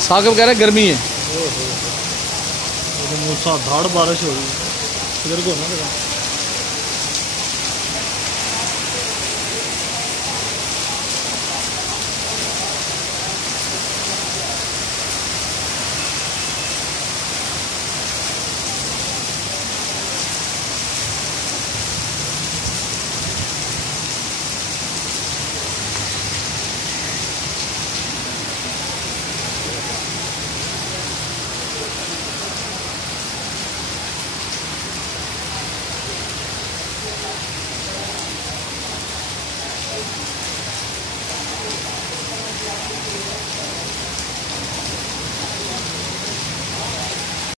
साकिब कह रहे गर्मी है। मूसा धाड़ बारिश हो रही है इधर को ना